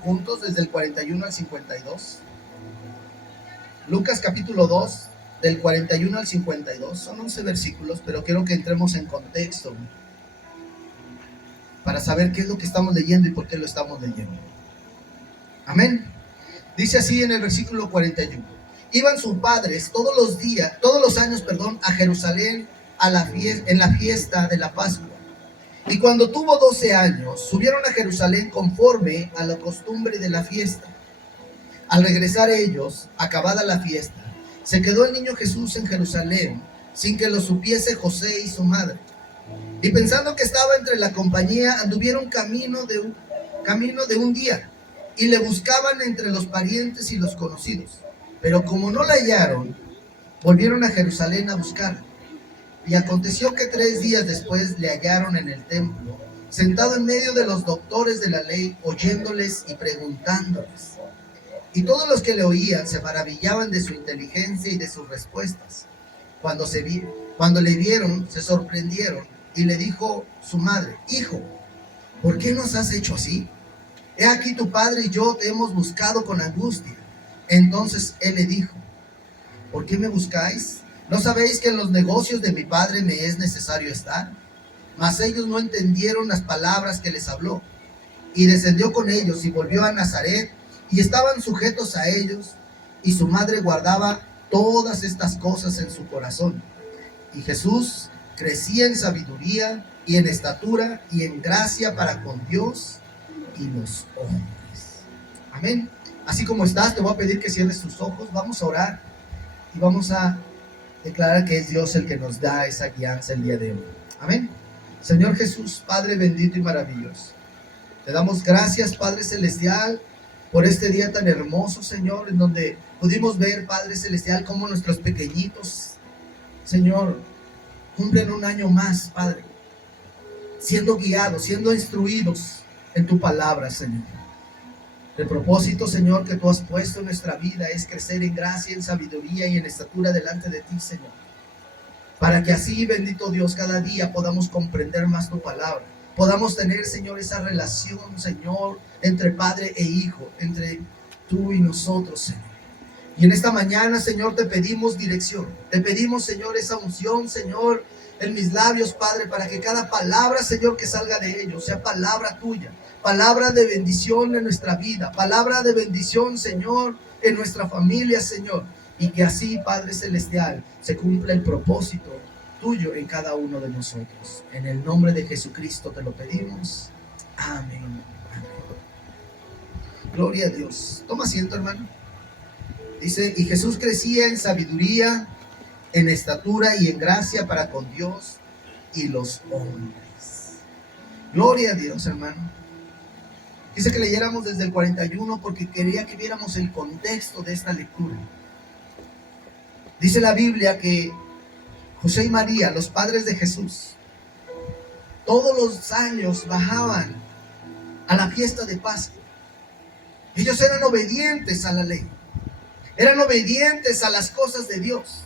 juntos desde el 41 al 52. Lucas capítulo 2, del 41 al 52. Son 11 versículos, pero quiero que entremos en contexto para saber qué es lo que estamos leyendo y por qué lo estamos leyendo. Amén. Dice así en el versículo 41. Iban sus padres todos los años, a Jerusalén en la fiesta de la Pascua. Y cuando tuvo 12 años, subieron a Jerusalén conforme a la costumbre de la fiesta. Al regresar ellos, acabada la fiesta, se quedó el niño Jesús en Jerusalén, sin que lo supiese José y su madre. Y pensando que estaba entre la compañía, anduvieron camino de un día, y le buscaban entre los parientes y los conocidos. Pero como no la hallaron, volvieron a Jerusalén a buscarla. Y aconteció que 3 días después le hallaron en el templo, sentado en medio de los doctores de la ley, oyéndoles y preguntándoles. Y todos los que le oían se maravillaban de su inteligencia y de sus respuestas. Cuando le vieron, se sorprendieron, y le dijo su madre: Hijo, ¿por qué nos has hecho así? He aquí tu padre y yo te hemos buscado con angustia. Entonces él le dijo: ¿por qué me buscáis? ¿No sabéis que en los negocios de mi padre me es necesario estar? Mas ellos no entendieron las palabras que les habló. Y descendió con ellos y volvió a Nazaret, y estaban sujetos a ellos, y su madre guardaba todas estas cosas en su corazón. Y Jesús crecía en sabiduría y en estatura y en gracia para con Dios y los hombres. Amén. Así como estás, te voy a pedir que cierres tus ojos. Vamos a orar y vamos a declarar que es Dios el que nos da esa guianza el día de hoy. Amén. Señor Jesús, Padre bendito y maravilloso, te damos gracias, Padre celestial, por este día tan hermoso, Señor, en donde pudimos ver, Padre celestial, cómo nuestros pequeñitos, Señor, cumplen un año más, Padre, siendo guiados, siendo instruidos en tu palabra, Señor. El propósito, Señor, que tú has puesto en nuestra vida es crecer en gracia, en sabiduría y en estatura delante de ti, Señor. Para que así, bendito Dios, cada día podamos comprender más tu palabra. Podamos tener, Señor, esa relación, Señor, entre Padre e Hijo, entre tú y nosotros, Señor. Y en esta mañana, Señor, te pedimos dirección. Te pedimos, Señor, esa unción, Señor, en mis labios, Padre, para que cada palabra, Señor, que salga de ellos sea palabra tuya. Palabra de bendición en nuestra vida, palabra de bendición, Señor, en nuestra familia, Señor, y que así, Padre celestial, se cumpla el propósito tuyo en cada uno de nosotros. En el nombre de Jesucristo te lo pedimos. Amén. Amén. Gloria a Dios. Toma asiento, hermano. Dice: y Jesús crecía en sabiduría, en estatura y en gracia para con Dios y los hombres. Gloria a Dios, hermano. Quise que leyéramos desde el 41 porque quería que viéramos el contexto de esta lectura. Dice la Biblia que José y María, los padres de Jesús, todos los años bajaban a la fiesta de Pascua. Ellos eran obedientes a la ley, eran obedientes a las cosas de Dios.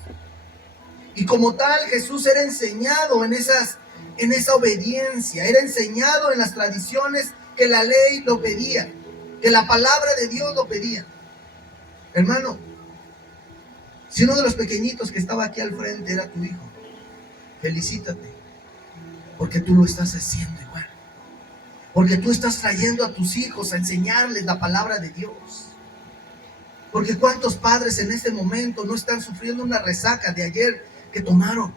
Y como tal, Jesús era enseñado en esa obediencia, era enseñado en las tradiciones que la ley lo pedía, que la palabra de Dios lo pedía. Hermano, si uno de los pequeñitos que estaba aquí al frente era tu hijo, felicítate, porque tú lo estás haciendo igual, porque tú estás trayendo a tus hijos a enseñarles la palabra de Dios. Porque cuántos padres en este momento no están sufriendo una resaca de ayer que tomaron.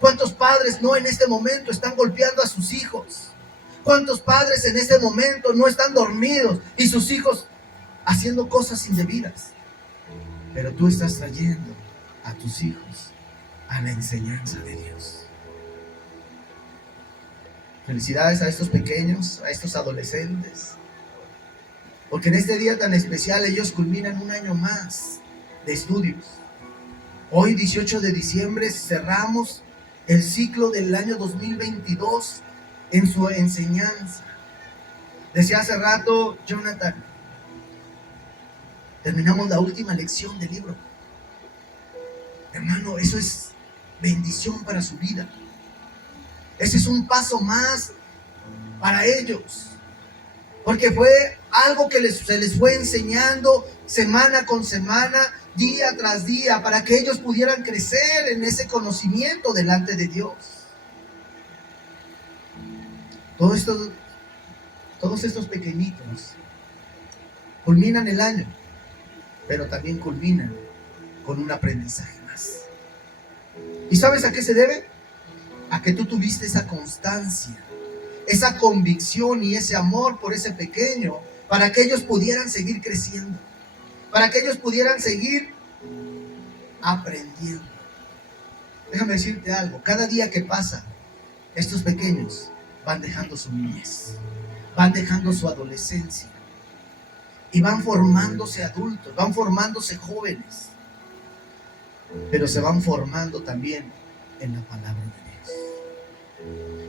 Cuántos padres no en este momento están golpeando a sus hijos. ¿Cuántos padres en este momento no están dormidos y sus hijos haciendo cosas indebidas? Pero tú estás trayendo a tus hijos a la enseñanza de Dios. Felicidades a estos pequeños, a estos adolescentes, porque en este día tan especial ellos culminan un año más de estudios. Hoy, 18 de diciembre, cerramos el ciclo del año 2022 en su enseñanza. Decía hace rato Jonathan, terminamos la última lección del libro. Hermano, eso es bendición para su vida. Ese es un paso más para ellos, porque fue algo que se les fue enseñando semana con semana, día tras día, para que ellos pudieran crecer en ese conocimiento delante de Dios. Todos estos pequeñitos culminan el año, pero también culminan con un aprendizaje más. ¿Y sabes a qué se debe? A que tú tuviste esa constancia, esa convicción y ese amor por ese pequeño, para que ellos pudieran seguir creciendo, para que ellos pudieran seguir aprendiendo. Déjame decirte algo, cada día que pasa, estos pequeños van dejando su niñez, van dejando su adolescencia y van formándose adultos, van formándose jóvenes, pero se van formando también en la palabra de Dios.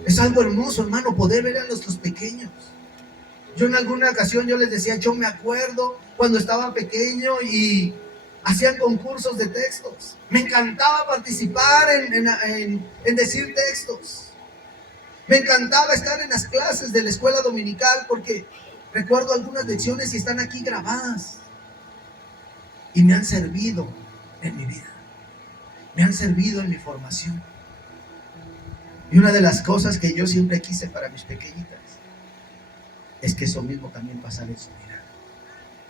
Es algo hermoso, hermano, poder ver a nuestros pequeños. Yo en alguna ocasión yo les decía, yo me acuerdo cuando estaba pequeño y hacían concursos de textos. Me encantaba participar en decir textos. Me encantaba estar en las clases de la escuela dominical porque recuerdo algunas lecciones y están aquí grabadas. Y me han servido en mi vida. Me han servido en mi formación. Y una de las cosas que yo siempre quise para mis pequeñitas es que eso mismo también pasara en su vida.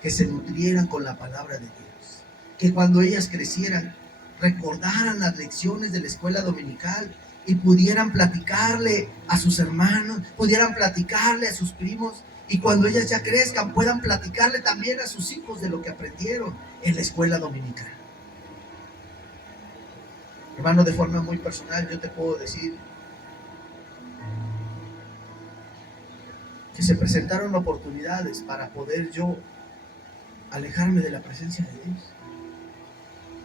Que se nutrieran con la palabra de Dios. Que cuando ellas crecieran, recordaran las lecciones de la escuela dominical y pudieran platicarle a sus hermanos, pudieran platicarle a sus primos, y cuando ellas ya crezcan puedan platicarle también a sus hijos de lo que aprendieron en la escuela dominical. Hermano, de forma muy personal yo te puedo decir que se presentaron oportunidades para poder yo alejarme de la presencia de Dios,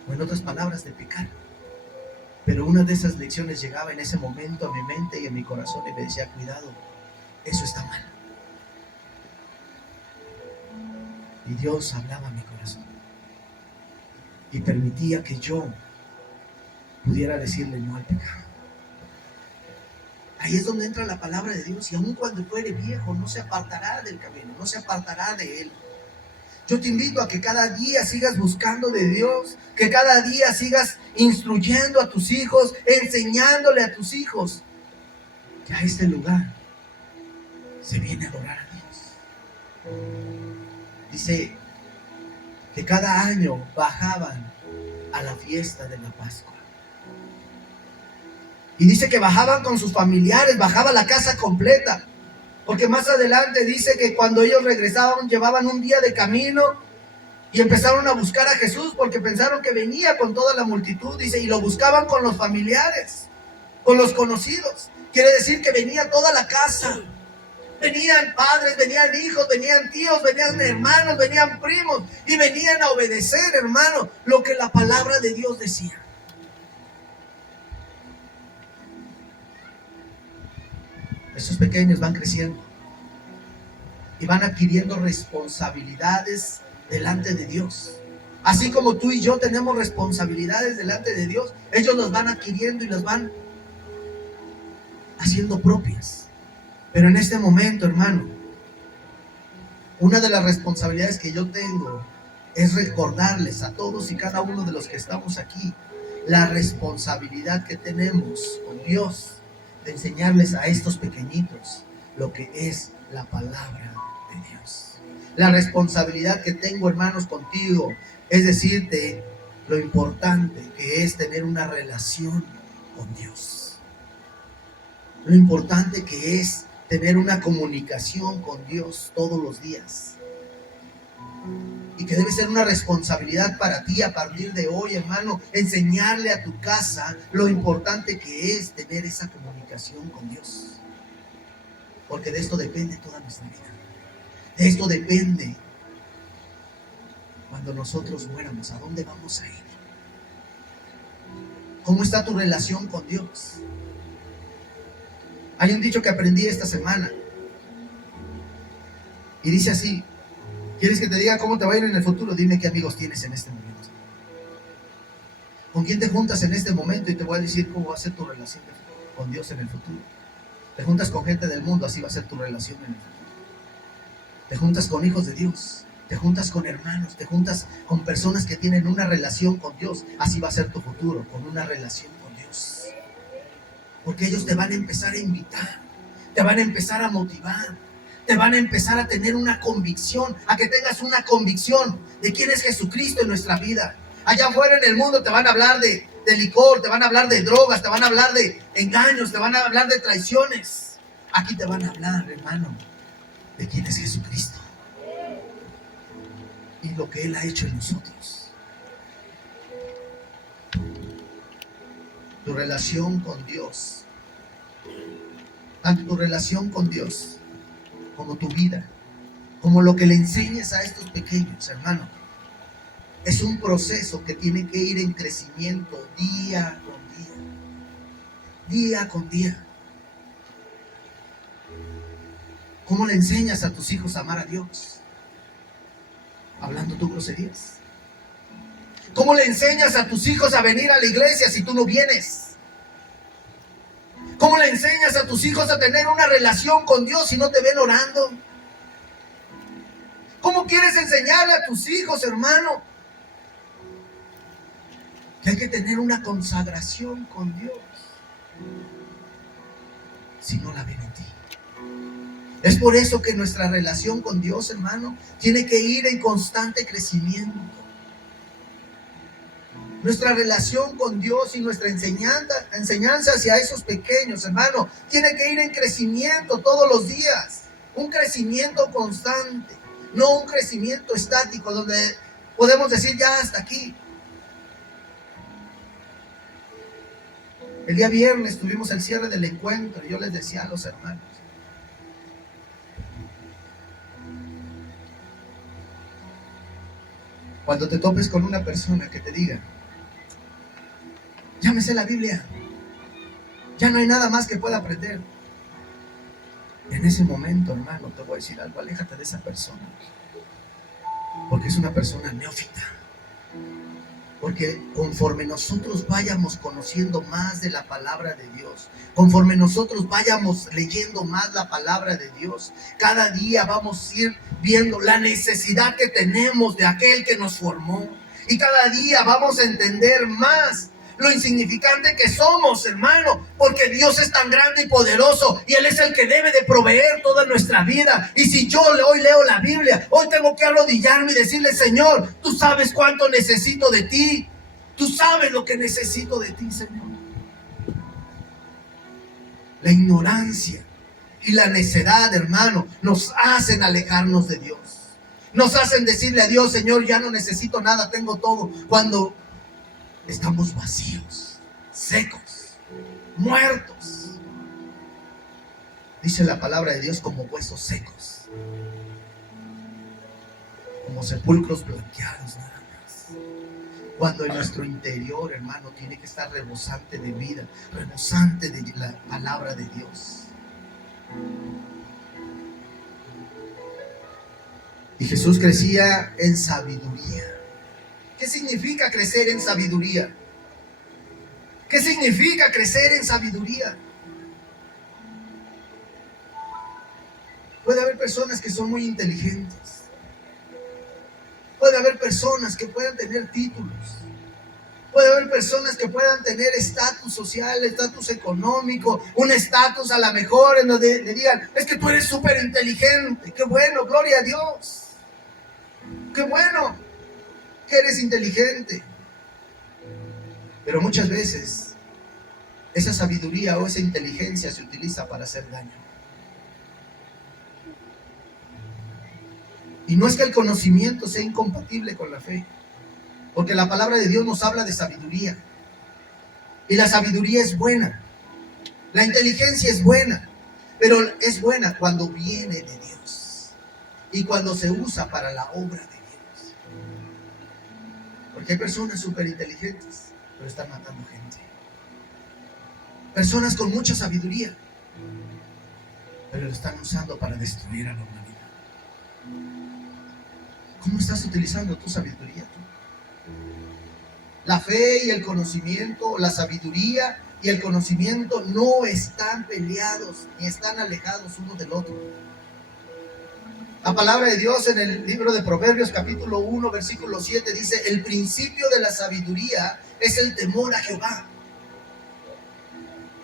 o en otras palabras, de pecar. Pero una de esas lecciones llegaba en ese momento a mi mente y a mi corazón y me decía, cuidado, eso está mal. Y Dios hablaba a mi corazón y permitía que yo pudiera decirle no al pecado. Ahí es donde entra la palabra de Dios, y aun cuando fuere viejo no se apartará del camino, no se apartará de él. Yo te invito a que cada día sigas buscando de Dios, que cada día sigas instruyendo a tus hijos, enseñándole a tus hijos que a este lugar se viene a adorar a Dios. Dice que cada año bajaban a la fiesta de la Pascua. Y dice que bajaban con sus familiares, bajaba la casa completa. Porque más adelante dice que cuando ellos regresaban llevaban un día de camino y empezaron a buscar a Jesús porque pensaron que venía con toda la multitud, dice, y lo buscaban con los familiares, con los conocidos. Quiere decir que venía toda la casa. Venían padres, venían hijos, venían tíos, venían hermanos, venían primos y venían a obedecer, hermano, lo que la palabra de Dios decía. Esos pequeños van creciendo y van adquiriendo responsabilidades delante de Dios. Así como tú y yo tenemos responsabilidades delante de Dios, ellos las van adquiriendo y las van haciendo propias. Pero en este momento, hermano, una de las responsabilidades que yo tengo es recordarles a todos y cada uno de los que estamos aquí la responsabilidad que tenemos con Dios de enseñarles a estos pequeñitos lo que es la palabra de Dios. La responsabilidad que tengo, hermanos, contigo es decirte lo importante que es tener una relación con Dios. Lo importante que es tener una comunicación con Dios todos los días. Y que debe ser una responsabilidad para ti a partir de hoy, hermano, enseñarle a tu casa lo importante que es tener esa comunicación con Dios. Porque de esto depende toda nuestra vida. De esto depende cuando nosotros muéramos, ¿a dónde vamos a ir? ¿Cómo está tu relación con Dios? Hay un dicho que aprendí esta semana y dice así: ¿quieres que te diga cómo te va a ir en el futuro? Dime qué amigos tienes en este momento. ¿Con quién te juntas en este momento? Y te voy a decir cómo va a ser tu relación con Dios en el futuro. Te juntas con gente del mundo, así va a ser tu relación en el futuro. Te juntas con hijos de Dios, te juntas con hermanos, te juntas con personas que tienen una relación con Dios. Así va a ser tu futuro, con una relación con Dios. Porque ellos te van a empezar a invitar, te van a empezar a motivar, te van a empezar a tener una convicción, a que tengas una convicción de quién es Jesucristo en nuestra vida. Allá afuera en el mundo te van a hablar de licor, te van a hablar de drogas, te van a hablar de engaños, te van a hablar de traiciones. Aquí te van a hablar, hermano, de quién es Jesucristo y lo que Él ha hecho en nosotros. Tu relación con Dios, tanto tu relación con Dios como tu vida, como lo que le enseñes a estos pequeños, hermano, es un proceso que tiene que ir en crecimiento día con día, día con día. ¿Cómo le enseñas a tus hijos a amar a Dios? Hablando tus groserías. ¿Cómo le enseñas a tus hijos a venir a la iglesia si tú no vienes? ¿Cómo le enseñas a tus hijos a tener una relación con Dios si no te ven orando? ¿Cómo quieres enseñarle a tus hijos, hermano, que hay que tener una consagración con Dios si no la ven en ti? Es por eso que nuestra relación con Dios, hermano, tiene que ir en constante crecimiento. Nuestra relación con Dios y nuestra enseñanza hacia esos pequeños, hermano, tiene que ir en crecimiento todos los días. Un crecimiento constante, no un crecimiento estático donde podemos decir ya hasta aquí. El día viernes tuvimos el cierre del encuentro y yo les decía a los hermanos, cuando te topes con una persona que te diga, ya me sé la Biblia, ya no hay nada más que pueda aprender, en ese momento, hermano, te voy a decir algo, aléjate de esa persona, porque es una persona neófita. Porque conforme nosotros vayamos conociendo más de la palabra de Dios, conforme nosotros vayamos leyendo más la palabra de Dios, cada día vamos a ir viendo la necesidad que tenemos de aquel que nos formó. Y cada día vamos a entender más lo insignificante que somos, hermano, porque Dios es tan grande y poderoso y Él es el que debe de proveer toda nuestra vida. Y si yo hoy leo la Biblia, hoy tengo que arrodillarme y decirle, Señor, tú sabes cuánto necesito de ti, tú sabes lo que necesito de ti, Señor. La ignorancia y la necedad, hermano, nos hacen alejarnos de Dios, nos hacen decirle a Dios, Señor, ya no necesito nada, tengo todo, cuando estamos vacíos, secos, muertos. Dice la palabra de Dios, como huesos secos, como sepulcros blanqueados nada más. Cuando en nuestro interior, hermano, tiene que estar rebosante de vida, rebosante de la palabra de Dios. Y Jesús crecía en sabiduría. ¿Qué significa crecer en sabiduría? ¿Qué significa crecer en sabiduría? Puede haber personas que son muy inteligentes. Puede haber personas que puedan tener títulos. Puede haber personas que puedan tener estatus social, estatus económico, un estatus a lo mejor en donde le digan, es que tú eres súper inteligente. Qué bueno, gloria a Dios. Qué bueno que eres inteligente. Pero muchas veces esa sabiduría o esa inteligencia se utiliza para hacer daño. Y no es que el conocimiento sea incompatible con la fe, porque la palabra de Dios nos habla de sabiduría. Y la sabiduría es buena. La inteligencia es buena, pero es buena cuando viene de Dios y cuando se usa para la obra de Dios. Porque hay personas súper inteligentes, pero están matando gente. Personas con mucha sabiduría, pero lo están usando para destruir a la humanidad. ¿Cómo estás utilizando tu sabiduría tú? La fe y el conocimiento, la sabiduría y el conocimiento no están peleados ni están alejados uno del otro. La palabra de Dios en el libro de Proverbios capítulo 1 versículo 7 dice: el principio de la sabiduría es el temor a Jehová.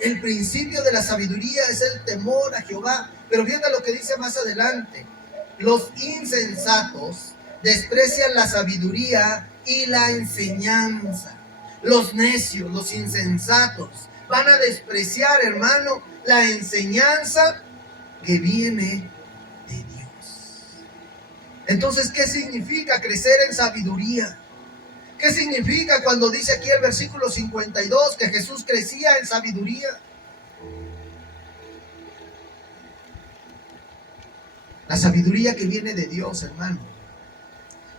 El principio de la sabiduría es el temor a Jehová. Pero fíjate lo que dice más adelante: los insensatos desprecian la sabiduría y la enseñanza. Los necios, los insensatos, van a despreciar, hermano, la enseñanza que viene de Dios. Entonces, ¿qué significa crecer en sabiduría? ¿Qué significa cuando dice aquí el versículo 52 que Jesús crecía en sabiduría? La sabiduría que viene de Dios, hermano,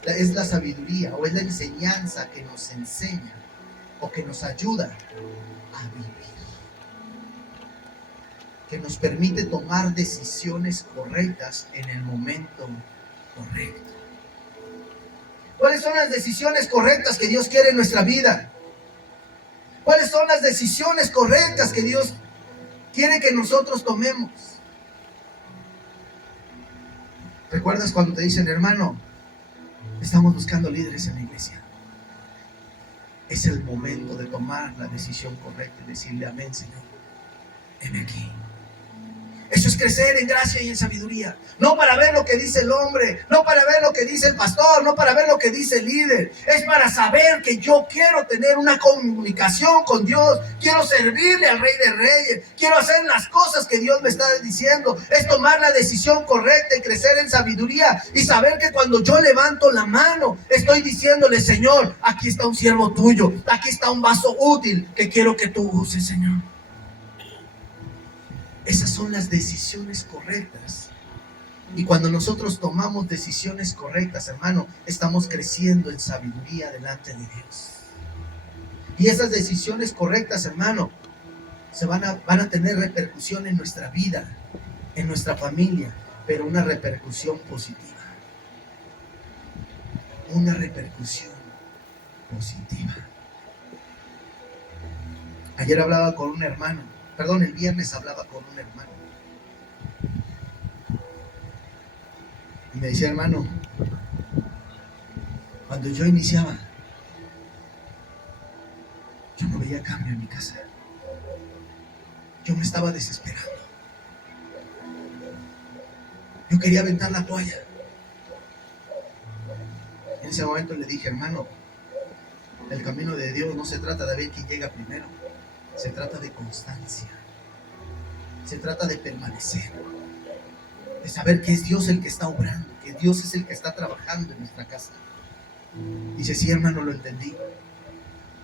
es la sabiduría o es la enseñanza que nos enseña o que nos ayuda a vivir, que nos permite tomar decisiones correctas en el momento correcto. ¿Cuáles son las decisiones correctas que Dios quiere en nuestra vida? ¿Cuáles son las decisiones correctas que Dios quiere que nosotros tomemos? ¿Recuerdas cuando te dicen, hermano, estamos buscando líderes en la iglesia? Es el momento de tomar la decisión correcta y decirle: amén, Señor, heme aquí. Eso es crecer en gracia y en sabiduría. No para ver lo que dice el hombre, no para ver lo que dice el pastor, no para ver lo que dice el líder. Es para saber que yo quiero tener una comunicación con Dios. Quiero servirle al Rey de Reyes. Quiero hacer las cosas que Dios me está diciendo. Es tomar la decisión correcta y crecer en sabiduría. Y saber que cuando yo levanto la mano, estoy diciéndole: Señor, aquí está un siervo tuyo. Aquí está un vaso útil que quiero que tú uses, Señor. Esas son las decisiones correctas. Y cuando nosotros tomamos decisiones correctas, hermano, estamos creciendo en sabiduría delante de Dios. Y esas decisiones correctas, hermano, van a tener repercusión en nuestra vida, en nuestra familia, pero una repercusión positiva. Una repercusión positiva. Ayer hablaba con un hermano. El viernes hablaba con un hermano y me decía: hermano, cuando yo iniciaba, yo no veía cambio en mi casa. Yo me estaba desesperando. Yo quería aventar la toalla. En ese momento le dije: hermano, el camino de Dios no se trata de ver quién llega primero. Se trata de constancia. Se trata de permanecer. De saber que es Dios el que está obrando, que Dios es el que está trabajando en nuestra casa. Dice: sí, hermano, lo entendí.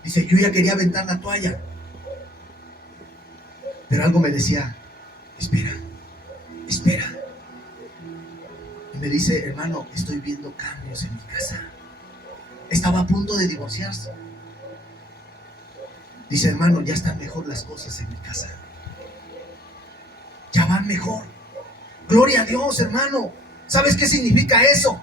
Dice: yo ya quería aventar la toalla, pero algo me decía: espera. Y me dice: hermano, estoy viendo cambios en mi casa. Estaba a punto de divorciarse. Dice: hermano, ya están mejor las cosas en mi casa. Ya van mejor. Gloria a Dios, hermano. ¿Sabes qué significa eso?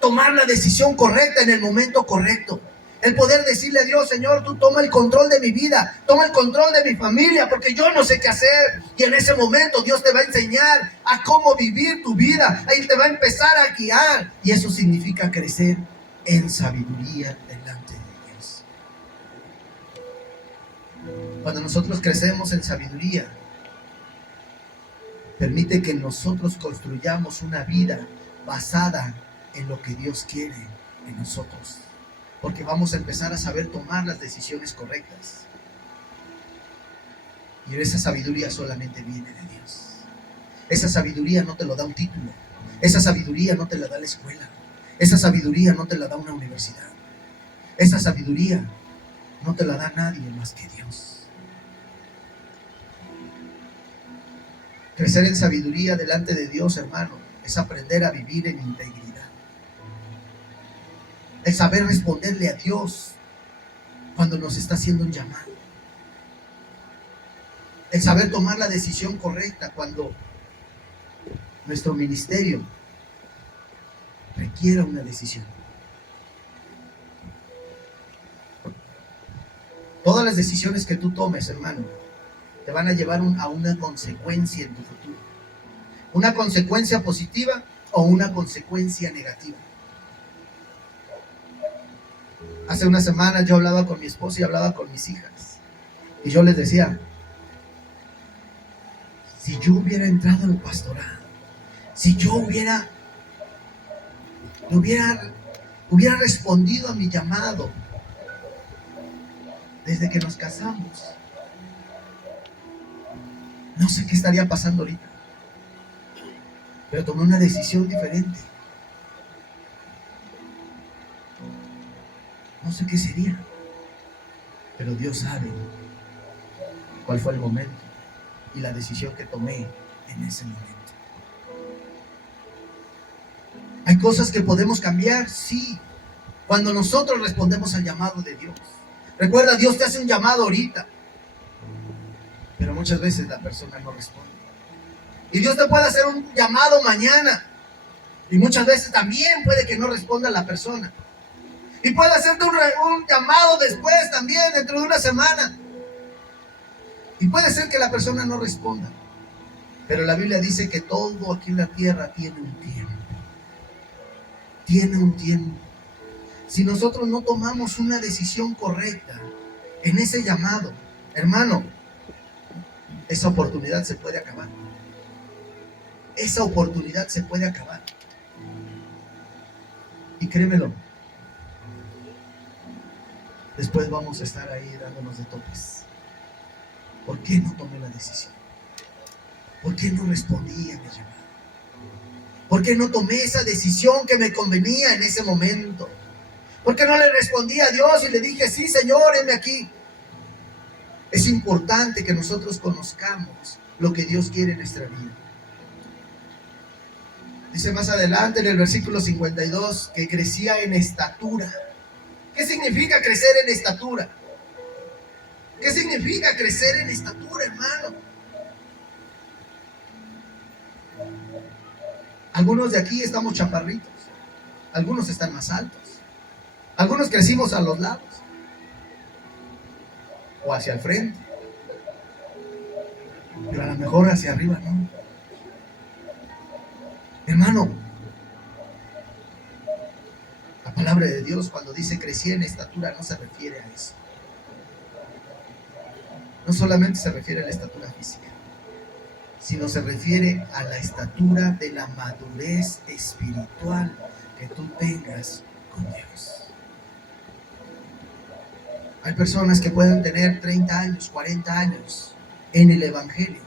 Tomar la decisión correcta en el momento correcto. El poder decirle a Dios: Señor, tú toma el control de mi vida, toma el control de mi familia, porque yo no sé qué hacer. Y en ese momento Dios te va a enseñar a cómo vivir tu vida. Ahí te va a empezar a guiar. Y eso significa crecer en sabiduría delante de Dios. Cuando nosotros crecemos en sabiduría, permite que nosotros construyamos una vida basada en lo que Dios quiere en nosotros. Porque vamos a empezar a saber tomar las decisiones correctas. Y esa sabiduría solamente viene de Dios. Esa sabiduría no te lo da un título. Esa sabiduría no te la da la escuela. Esa sabiduría no te la da una universidad. Esa sabiduría no te la da nadie más que Dios. Crecer en sabiduría delante de Dios, hermano, es aprender a vivir en integridad. El saber responderle a Dios cuando nos está haciendo un llamado. El saber tomar la decisión correcta cuando nuestro ministerio requiera una decisión. Todas las decisiones que tú tomes, hermano, te van a llevar a una consecuencia en tu futuro. Una consecuencia positiva o una consecuencia negativa. Hace unas semanas yo hablaba con mi esposa y hablaba con mis hijas. Y yo les decía, si yo hubiera entrado al pastorado, si yo hubiera respondido a mi llamado desde que nos casamos, no sé qué estaría pasando ahorita. Pero tomé una decisión diferente. No sé qué sería, pero Dios sabe cuál fue el momento y la decisión que tomé en ese momento. Hay cosas que podemos cambiar, sí, cuando nosotros respondemos al llamado de Dios. Recuerda, Dios te hace un llamado ahorita, pero muchas veces la persona no responde. Y Dios te puede hacer un llamado mañana, y muchas veces también puede que no responda la persona. Y puede hacerte un llamado después también, dentro de una semana. Y puede ser que la persona no responda. Pero la Biblia dice que todo aquí en la tierra tiene un tiempo. Tiene un tiempo. Si nosotros no tomamos una decisión correcta en ese llamado, hermano, esa oportunidad se puede acabar. Esa oportunidad se puede acabar. Y créemelo, después vamos a estar ahí dándonos de topes. ¿Por qué no tomé la decisión? ¿Por qué no respondí a mi llamado? ¿Por qué no tomé esa decisión que me convenía en ese momento? ¿Por qué no le respondí a Dios y le dije, sí, Señor, heme aquí? Es importante que nosotros conozcamos lo que Dios quiere en nuestra vida. Dice más adelante en el versículo 52 que crecía en estatura. ¿Qué significa crecer en estatura? ¿Qué significa crecer en estatura, hermano? Algunos de aquí estamos chaparritos, algunos están más altos, algunos crecimos a los lados o hacia el frente, pero a lo mejor hacia arriba no. Hermano, la palabra de Dios cuando dice crecí en estatura no se refiere a eso. No solamente se refiere a la estatura física, sino se refiere a la estatura de la madurez espiritual que tú tengas con Dios. Hay personas que pueden tener 30 años, 40 años en el Evangelio,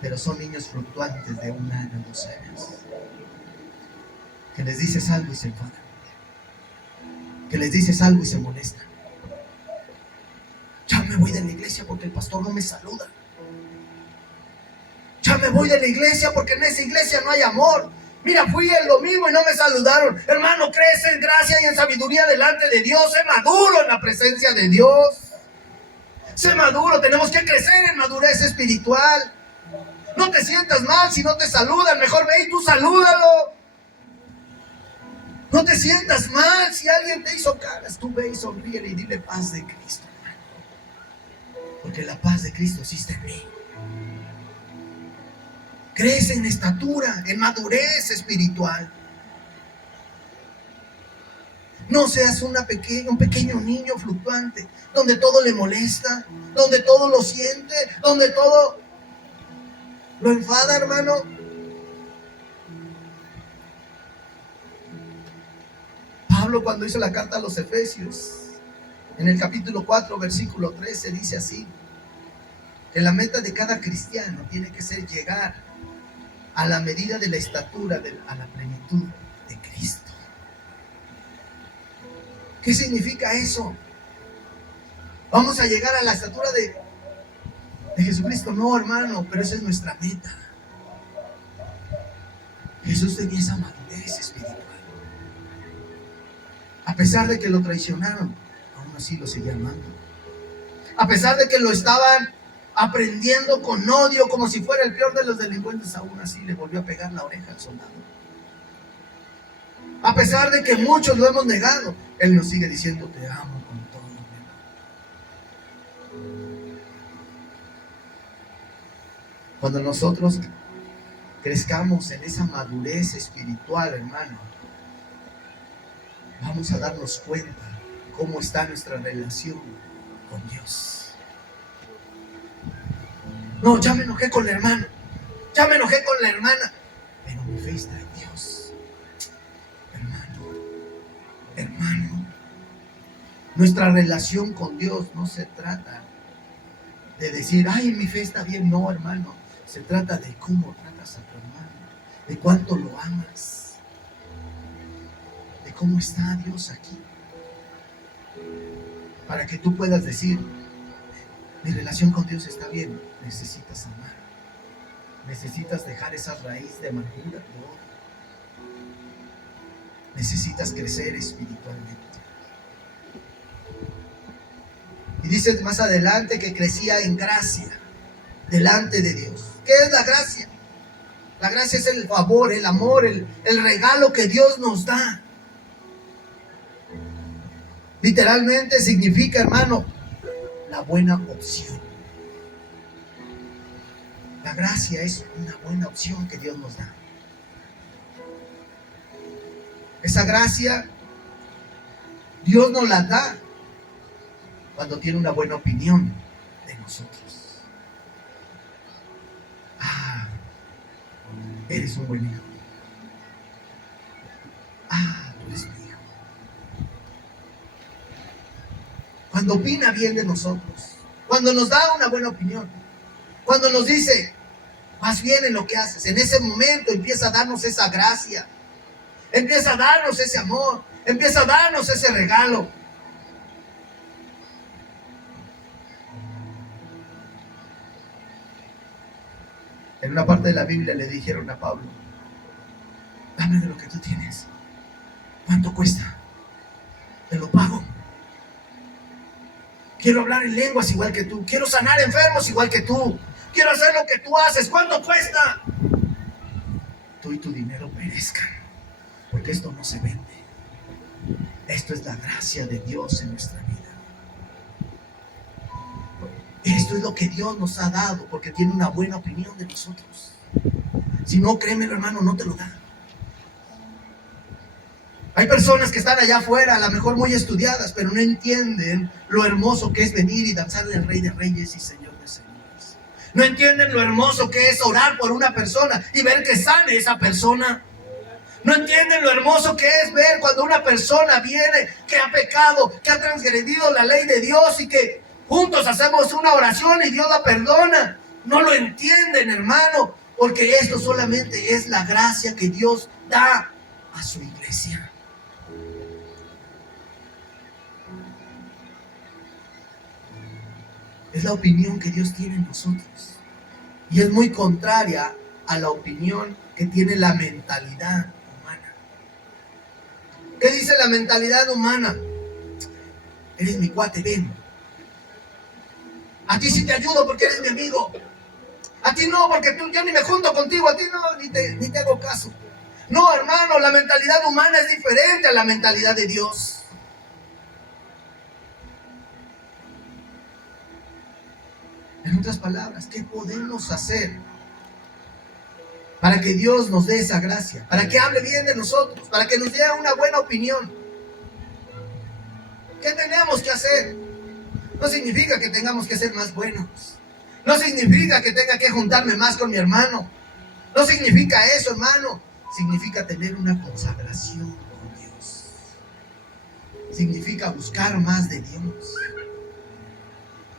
pero son niños fluctuantes de 1 año, 2 años, que les dices algo y se enfadan, que les dices algo y se molestan. Ya me voy de la iglesia porque el pastor no me saluda. Ya me voy de la iglesia porque en esa iglesia no hay amor. Mira, fui el domingo y no me saludaron. Hermano, crece en gracia y en sabiduría delante de Dios. Sé maduro en la presencia de Dios. Sé maduro, tenemos que crecer en madurez espiritual. No te sientas mal si no te saludan. Mejor ve y tú salúdalo. No te sientas mal si alguien te hizo caras. Tú ve y sonríele y dile paz de Cristo, hermano. Porque la paz de Cristo existe en mí. Crece en estatura, en madurez espiritual. No seas un pequeño niño fluctuante, donde todo le molesta, donde todo lo siente, donde todo lo enfada, hermano. Pablo, cuando hizo la carta a los Efesios, en el capítulo 4, versículo 13, dice así: que la meta de cada cristiano tiene que ser llegar a la medida de la estatura, a la plenitud de Cristo. ¿Qué significa eso? ¿Vamos a llegar a la estatura de Jesucristo? No, hermano, pero esa es nuestra meta. Jesús tenía esa madurez espiritual. A pesar de que lo traicionaron, aún así lo seguía amando. A pesar de que lo estaban aprendiendo con odio, como si fuera el peor de los delincuentes, aún así le volvió a pegar la oreja al soldado. A pesar de que muchos lo hemos negado, Él nos sigue diciendo: te amo con todo mi amor. Cuando nosotros crezcamos en esa madurez espiritual, hermano, vamos a darnos cuenta cómo está nuestra relación con Dios. No, ya me enojé con la hermana, ya me enojé con la hermana, pero mi fe está en Dios. Hermano, nuestra relación con Dios no se trata de decir, ay, mi fe está bien. No, hermano, se trata de cómo tratas a tu hermano, de cuánto lo amas, de cómo está Dios aquí, para que tú puedas decir, mi relación con Dios está bien. Necesitas amar, necesitas dejar esa raíz de amargura, de odio, necesitas crecer espiritualmente. Y dice más adelante que crecía en gracia delante de Dios. ¿Qué es la gracia? La gracia es el favor, el amor, el regalo que Dios nos da. Literalmente significa, hermano, la buena opción. La gracia es una buena opción que Dios nos da. Esa gracia Dios nos la da cuando tiene una buena opinión de nosotros. Ah, eres un buen hijo. Ah, tú eres mi hijo. Cuando opina bien de nosotros, cuando nos da una buena opinión, cuando nos dice, vas bien en lo que haces, en ese momento empieza a darnos esa gracia, empieza a darnos ese amor, empieza a darnos ese regalo. En una parte de la Biblia le dijeron a Pablo, dame de lo que tú tienes. ¿Cuánto cuesta? Te lo pago. Quiero hablar en lenguas igual que tú. Quiero sanar enfermos igual que tú. Quiero hacer lo que tú haces. ¿Cuánto cuesta? Tú y tu dinero perezcan, porque esto no se vende. Esto es la gracia de Dios en nuestra vida. Esto es lo que Dios nos ha dado, porque tiene una buena opinión de nosotros. Si no, créemelo, hermano, no te lo da. Hay personas que están allá afuera, a lo mejor muy estudiadas, pero no entienden lo hermoso que es venir y danzarle al Rey de Reyes y Señor de Señores. No entienden lo hermoso que es orar por una persona y ver que sane esa persona. No entienden lo hermoso que es ver cuando una persona viene que ha pecado, que ha transgredido la ley de Dios y que juntos hacemos una oración y Dios la perdona. No lo entienden, hermano, porque esto solamente es la gracia que Dios da a su iglesia. Es la opinión que Dios tiene en nosotros. Y es muy contraria a la opinión que tiene la mentalidad humana. ¿Qué dice la mentalidad humana? Eres mi cuate, ven. A ti sí te ayudo porque eres mi amigo. A ti no, porque yo ni me junto contigo. A ti no, ni te hago caso. No, hermano, la mentalidad humana es diferente a la mentalidad de Dios. En otras palabras, ¿qué podemos hacer para que Dios nos dé esa gracia? Para que hable bien de nosotros, para que nos dé una buena opinión. ¿Qué tenemos que hacer? No significa que tengamos que ser más buenos. No significa que tenga que juntarme más con mi hermano. No significa eso, hermano. Significa tener una consagración con Dios. Significa buscar más de Dios.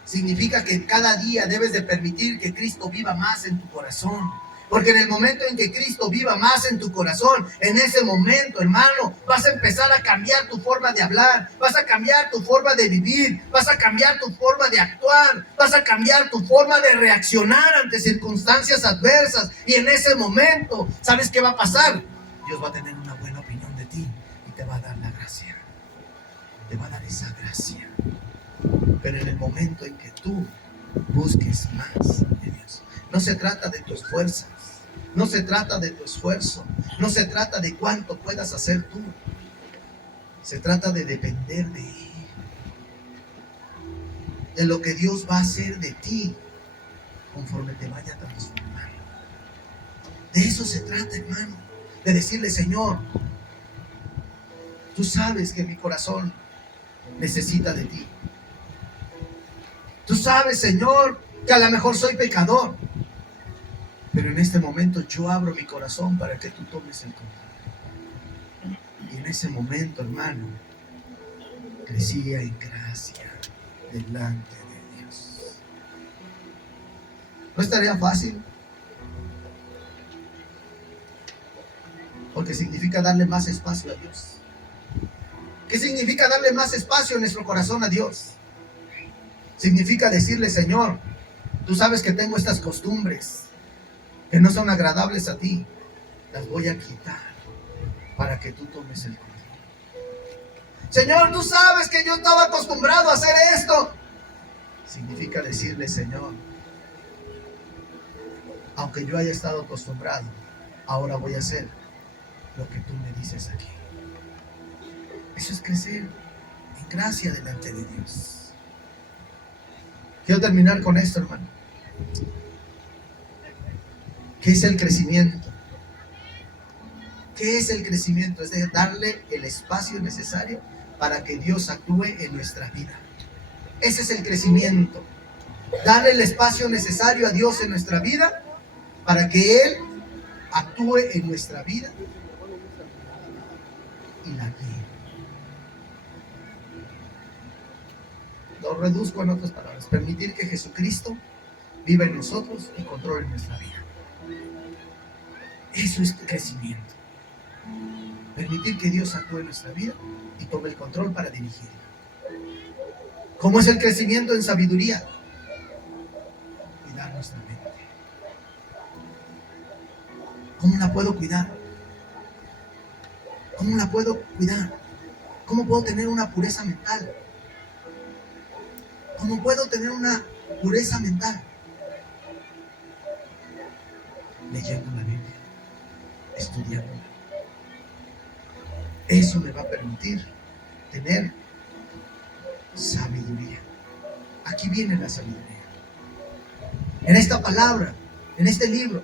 Significa que cada día debes de permitir que Cristo viva más en tu corazón. Porque en el momento en que Cristo viva más en tu corazón, en ese momento, hermano, vas a empezar a cambiar tu forma de hablar, vas a cambiar tu forma de vivir, vas a cambiar tu forma de actuar, vas a cambiar tu forma de reaccionar ante circunstancias adversas. Y en ese momento, ¿sabes qué va a pasar? Dios va a tener una buena opinión de ti y te va a dar la gracia. Te va a dar esa gracia. Pero en el momento en que tú busques más de Dios, no se trata de tus fuerzas, no se trata de tu esfuerzo, no se trata de cuánto puedas hacer tú, se trata de depender de Él, de lo que Dios va a hacer de ti conforme te vaya transformando. De eso se trata, hermano. De decirle, Señor, tú sabes que mi corazón necesita de ti. Tú sabes, Señor, que a lo mejor soy pecador, pero en este momento yo abro mi corazón para que tú tomes el control. Y en ese momento, hermano, crecía en gracia delante de Dios. No es tarea fácil, porque significa darle más espacio a Dios. ¿Qué significa darle más espacio en nuestro corazón a Dios? Significa decirle, Señor, tú sabes que tengo estas costumbres que no son agradables a ti, las voy a quitar para que tú tomes el control. Señor, tú sabes que yo estaba acostumbrado a hacer esto. Significa decirle, Señor, aunque yo haya estado acostumbrado, ahora voy a hacer lo que tú me dices aquí. Eso es crecer en gracia delante de Dios. Quiero terminar con esto, hermano. ¿Qué es el crecimiento? ¿Qué es el crecimiento? Es de darle el espacio necesario para que Dios actúe en nuestra vida. Ese es el crecimiento. Darle el espacio necesario a Dios en nuestra vida para que Él actúe en nuestra vida y la guíe. Lo reduzco en otras palabras. Permitir que Jesucristo viva en nosotros y controle nuestra vida. Eso es crecimiento. Permitir que Dios actúe en nuestra vida y tome el control para dirigirla. ¿Cómo es el crecimiento en sabiduría? Cuidar nuestra mente. ¿Cómo la puedo cuidar? ¿Cómo la puedo cuidar? ¿Cómo puedo tener una pureza mental? ¿Cómo puedo tener una pureza mental? Leyendo la Biblia, estudiándola. Eso me va a permitir tener sabiduría. Aquí viene la sabiduría. En esta palabra, en este libro,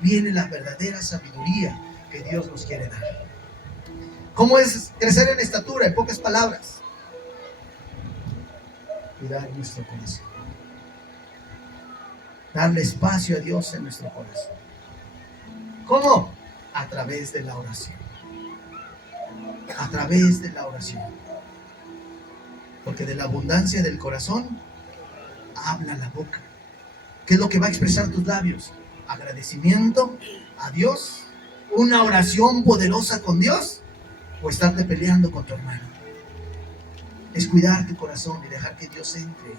viene la verdadera sabiduría que Dios nos quiere dar. ¿Cómo es crecer en estatura? En pocas palabras, cuidar nuestro corazón. Darle espacio a Dios en nuestro corazón. ¿Cómo? A través de la oración. A través de la oración. Porque de la abundancia del corazón habla la boca. ¿Qué es lo que va a expresar tus labios? Agradecimiento a Dios, una oración poderosa con Dios, o estarte peleando con tu hermano. Es cuidar tu corazón y dejar que Dios entre.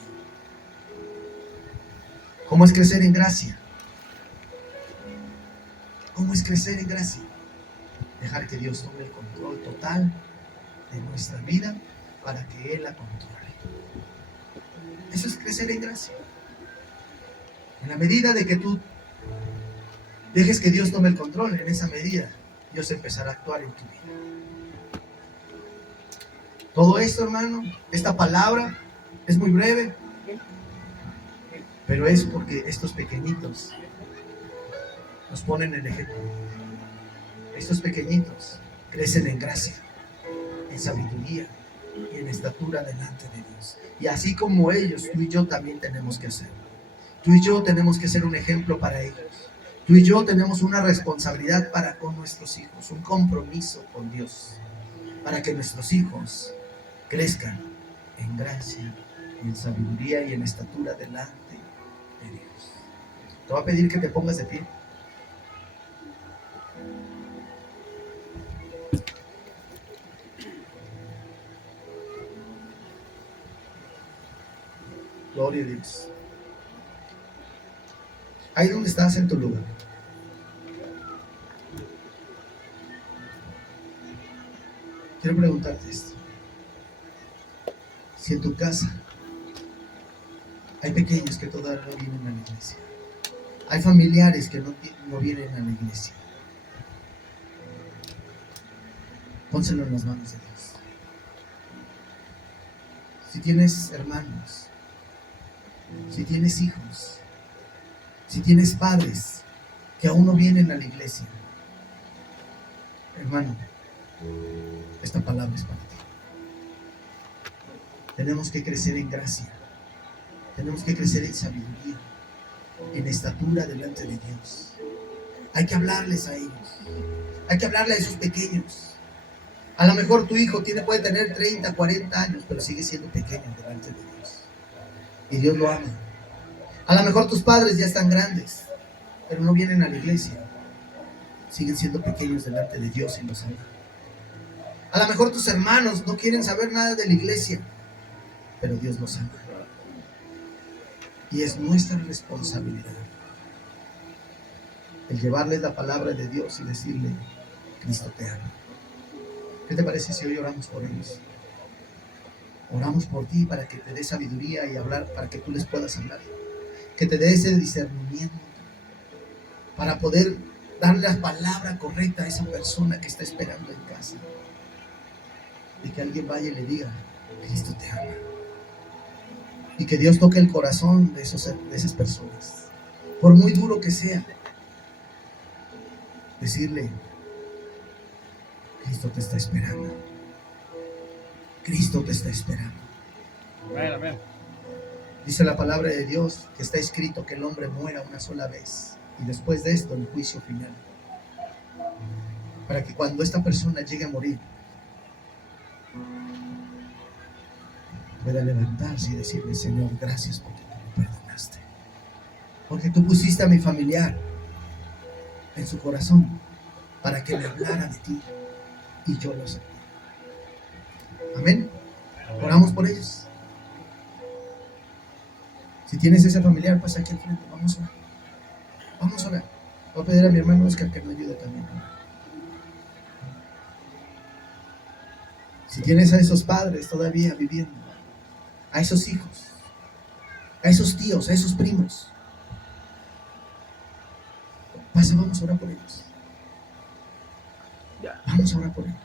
¿Cómo es crecer en gracia? ¿Cómo es crecer en gracia? Dejar que Dios tome el control total de nuestra vida para que Él la controle. Eso es crecer en gracia. En la medida de que tú dejes que Dios tome el control, en esa medida Dios empezará a actuar en tu vida. Todo esto, hermano, esta palabra es muy breve, pero es porque estos pequeñitos nos ponen el ejemplo. Estos pequeñitos crecen en gracia, en sabiduría y en estatura delante de Dios. Y así como ellos, tú y yo también tenemos que hacerlo. Tú y yo tenemos que ser un ejemplo para ellos. Tú y yo tenemos una responsabilidad para con nuestros hijos, un compromiso con Dios, para que nuestros hijos crezcan en gracia, en sabiduría y en estatura delante de Dios. Te voy a pedir que te pongas de pie. Gloria a Dios. Ahí donde estás en tu lugar. Quiero preguntarte esto. Si en tu casa hay pequeños que todavía no vienen a la iglesia, hay familiares que no vienen a la iglesia, pónselo en las manos de Dios. Si tienes hermanos, si tienes hijos, si tienes padres que aún no vienen a la iglesia, hermano, esta palabra es para ti. Tenemos que crecer en gracia, tenemos que crecer en sabiduría, en estatura delante de Dios. Hay que hablarles a ellos, hay que hablarle a esos pequeños. A lo mejor tu hijo puede tener 30, 40 años, pero sigue siendo pequeño delante de Dios. Y Dios lo ama. A lo mejor tus padres ya están grandes, pero no vienen a la iglesia. Siguen siendo pequeños delante de Dios y los ama. A lo mejor tus hermanos no quieren saber nada de la iglesia, pero Dios los ama. Y es nuestra responsabilidad el llevarles la palabra de Dios y decirle: Cristo te ama. ¿Qué te parece si hoy oramos por ellos? Oramos por ti para que te dé sabiduría y hablar, para que tú les puedas hablar, que te dé ese discernimiento para poder darle la palabra correcta a esa persona que está esperando en casa, y que alguien vaya y le diga: Cristo te ama. Y que Dios toque el corazón de esas personas, por muy duro que sea, decirle: Cristo te está esperando. Cristo te está esperando. Amén, amén. Dice la palabra de Dios que está escrito que el hombre muera una sola vez, y después de esto el juicio final, para que cuando esta persona llegue a morir pueda levantarse y decirle: Señor, gracias porque tú me perdonaste, porque tú pusiste a mi familiar en su corazón para que me hablara de ti, y yo lo acepté. Amén. Oramos por ellos. Si tienes ese familiar, pasa aquí al frente. Vamos a orar. Vamos a orar. Voy a pedir a mi hermano Oscar que me ayude también. Si tienes a esos padres todavía viviendo, a esos hijos, a esos tíos, a esos primos, pasa, vamos a orar por ellos. Vamos a orar por ellos.